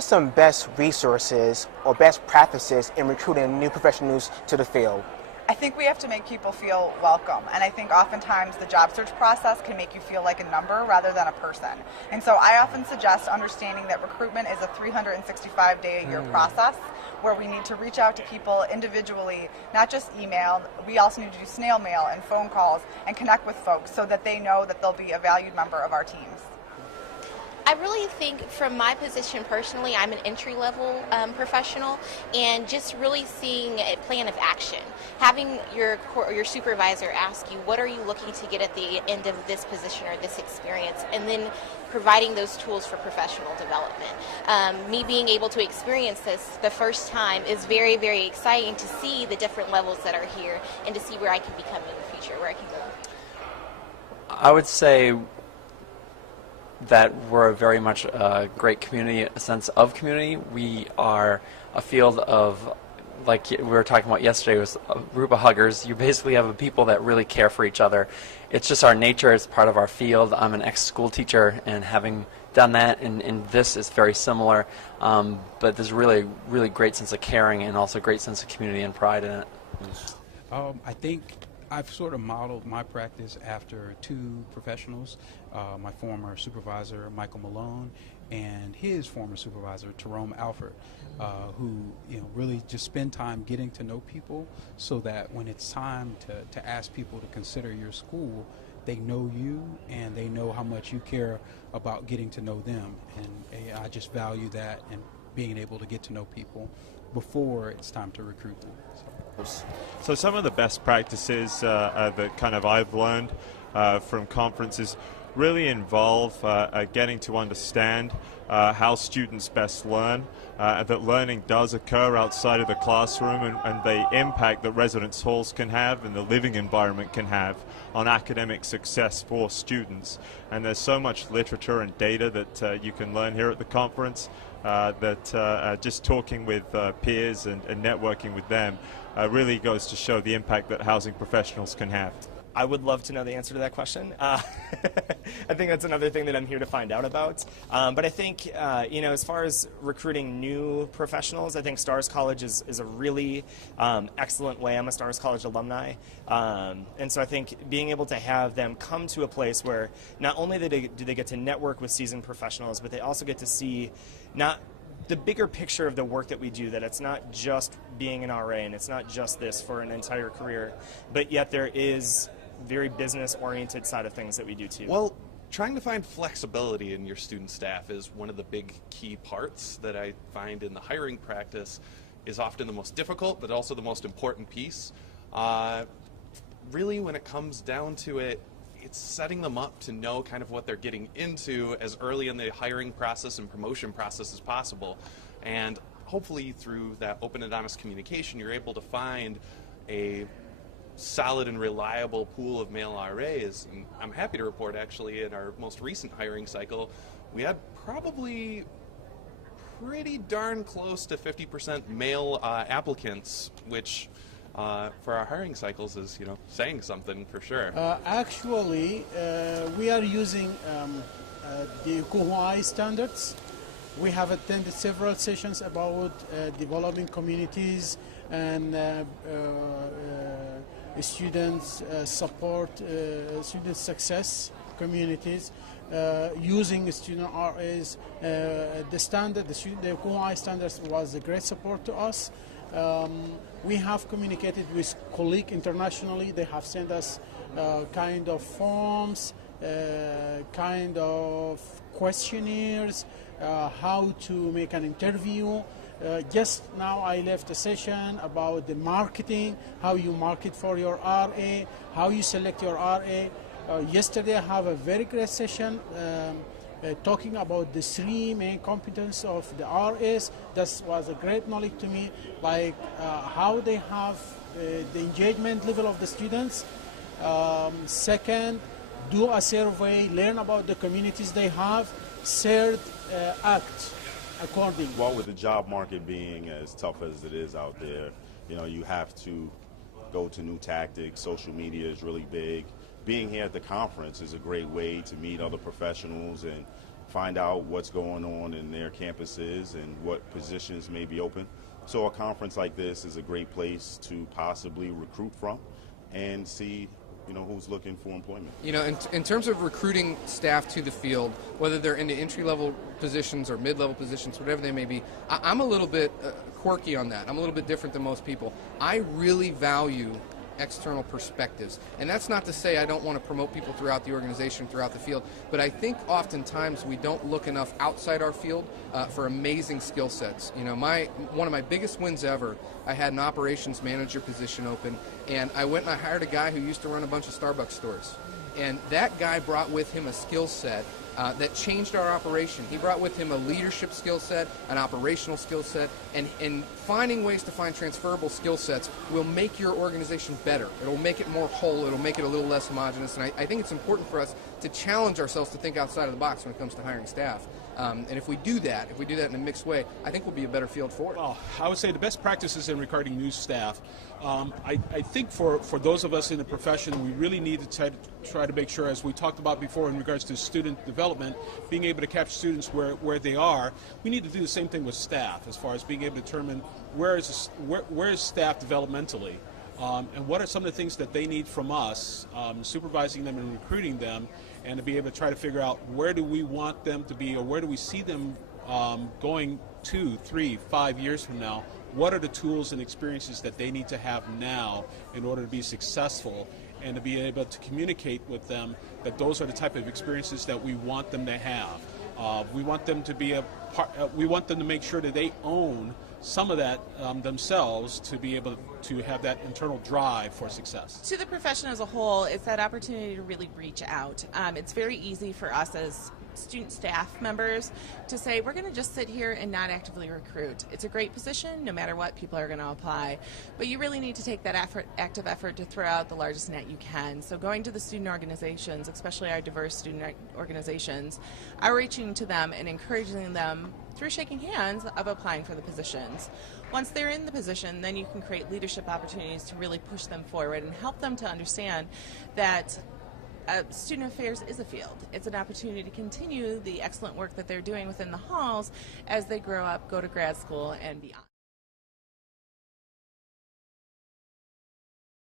are some best resources or best practices in recruiting new professionals to the field? I think we have to make people feel welcome, and I think oftentimes the job search process can make you feel like a number rather than a person. And so I often suggest understanding that recruitment is a 365-day-a-year process where we need to reach out to people individually, not just email. We also need to do snail mail and phone calls and connect with folks so that they know that they'll be a valued member of our teams. I really think from my position personally, I'm an entry-level professional, and just really seeing a plan of action. Having your supervisor ask you, what are you looking to get at the end of this position or this experience, and then providing those tools for professional development. Me being able to experience this the first time is very, very exciting to see the different levels that are here and to see where I can become in the future, where I can go. I would say that we're very much a great community, a sense of community. We are a field of, like we were talking about yesterday, was a group of huggers. You basically have people that really care for each other. It's just our nature, it's part of our field. I'm an ex-school teacher, and having done that, and this is very similar, but there's really great sense of caring and also a great sense of community and pride in it. I think I've sort of modeled my practice after two professionals, my former supervisor, Michael Malone, and his former supervisor, Jerome Alford, who really just spend time getting to know people so that when it's time to ask people to consider your school, they know you and they know how much you care about getting to know them. And I just value that and being able to get to know people before it's time to recruit them. So some of the best practices that kind of I've learned from conferences really involve getting to understand how students best learn, that learning does occur outside of the classroom, and the impact that residence halls can have and the living environment can have on academic success for students. And there's so much literature and data that you can learn here at the conference that just talking with peers and networking with them really goes to show the impact that housing professionals can have. I would love to know the answer to that question. I think that's another thing that I'm here to find out about. But I think, as far as recruiting new professionals, I think Stars College is a really excellent way. I'm a Stars College alumni. And so I think being able to have them come to a place where not only do they get to network with seasoned professionals, but they also get to see not the bigger picture of the work that we do, that it's not just being an RA and it's not just this for an entire career, but yet there is very business-oriented side of things that we do too. Well, trying to find flexibility in your student staff is one of the big key parts that I find in the hiring practice is often the most difficult, but also the most important piece. Really, when it comes down to it, it's setting them up to know kind of what they're getting into as early in the hiring process and promotion process as possible. And hopefully through that open and honest communication, you're able to find a solid and reliable pool of male RAs. And I'm happy to report, actually, in our most recent hiring cycle, we had probably pretty darn close to 50% male applicants, which for our hiring cycles is, saying something for sure. Actually, we are using the ACUHO-I standards. We have attended several sessions about developing communities and students support, student success communities, using student RAs. The ACUHO-I standards was a great support to us. We have communicated with colleagues internationally. They have sent us kind of forms, kind of questionnaires, how to make an interview. Just now I left a session about the marketing, how you market for your RA, how you select your RA. Yesterday I have a very great session talking about the three main competencies of the RAs. That was a great knowledge to me, like how they have the engagement level of the students. Second, do a survey, learn about the communities they have. Third, act accordingly. Well, with the job market being as tough as it is out there, you have to go to new tactics. Social media is really big. Being here at the conference is a great way to meet other professionals and find out what's going on in their campuses and what positions may be open. So a conference like this is a great place to possibly recruit from and see, you know, who's looking for employment. You know, in terms of recruiting staff to the field, whether they're into entry-level positions or mid-level positions, whatever they may be, I'm a little bit quirky on that. I'm a little bit different than most people. I really value external perspectives. And that's not to say I don't want to promote people throughout the organization, throughout the field, but I think oftentimes we don't look enough outside our field for amazing skill sets. You know, one of my biggest wins ever, I had an operations manager position open, and I went and I hired a guy who used to run a bunch of Starbucks stores. And that guy brought with him a skill set that changed our operation. He brought with him a leadership skill set, an operational skill set, and finding ways to find transferable skill sets will make your organization better. It'll make it more whole. It'll make it a little less homogenous. And I think it's important for us to challenge ourselves to think outside of the box when it comes to hiring staff. And if we do that in a mixed way, I think we'll be a better field for it. Well, I would say the best practices in regarding new staff, I think for those of us in the profession, we really need to try to make sure, as we talked about before in regards to student development, being able to capture students where they are, we need to do the same thing with staff as far as being able to determine where is staff developmentally. And what are some of the things that they need from us, supervising them and recruiting them, and to be able to try to figure out where do we want them to be, or where do we see them going 2, 3, 5 years from now. What are the tools and experiences that they need to have now in order to be successful, and to be able to communicate with them that those are the type of experiences that we want them to have. We want them to be we want them to make sure that they own some of that themselves, to be able to have that internal drive for success. To the profession as a whole, it's that opportunity to really reach out. It's very easy for us as student staff members to say, we're going to just sit here and not actively recruit. It's a great position, no matter what, people are going to apply. But you really need to take that active effort to throw out the largest net you can. So going to the student organizations, especially our diverse student organizations, outreaching to them and encouraging them through shaking hands of applying for the positions. Once they're in the position, then you can create leadership opportunities to really push them forward and help them to understand that student affairs is a field. It's an opportunity to continue the excellent work that they're doing within the halls as they grow up, go to grad school, and beyond.